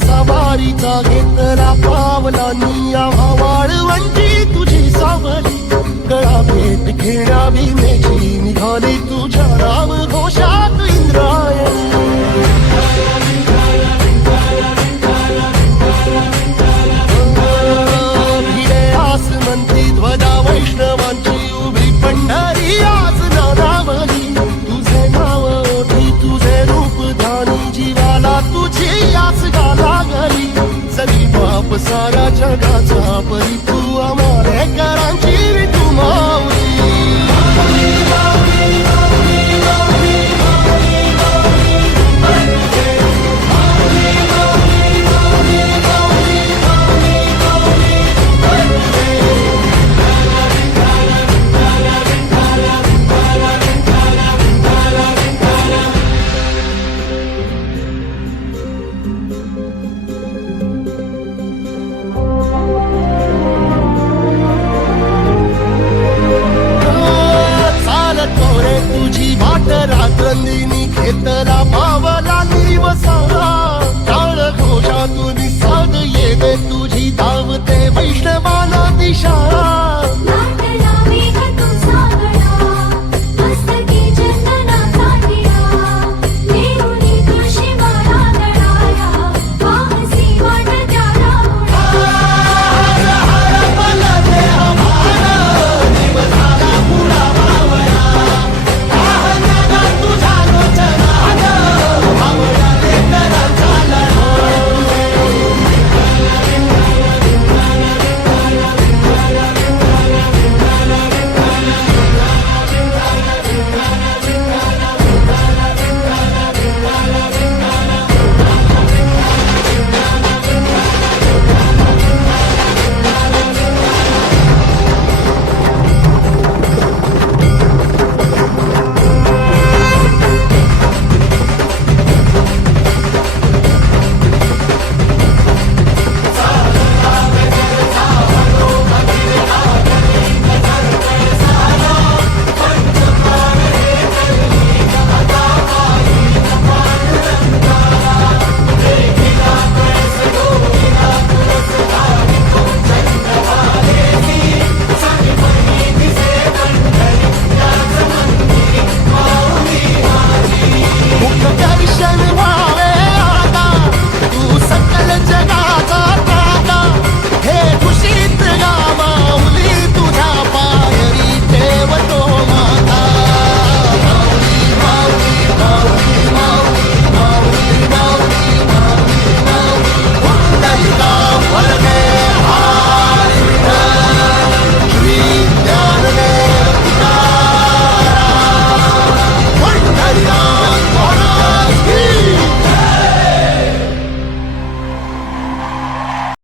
सवारीचा घेतला पावलांनी आम्हा वाळवंटी तुझी सावली गळा भेट घेण्या भीमेची निघाली तुझ्या राम घोषात इंद्रायणी भिडे आसमंती ध्वजा वैष्णवांची उभी पंढरी आज नादावली तुझे नाव ओठी तुझे रूप धानी जीवाला तुझी आस लागली सरी बाप सारा जगाचा परी तू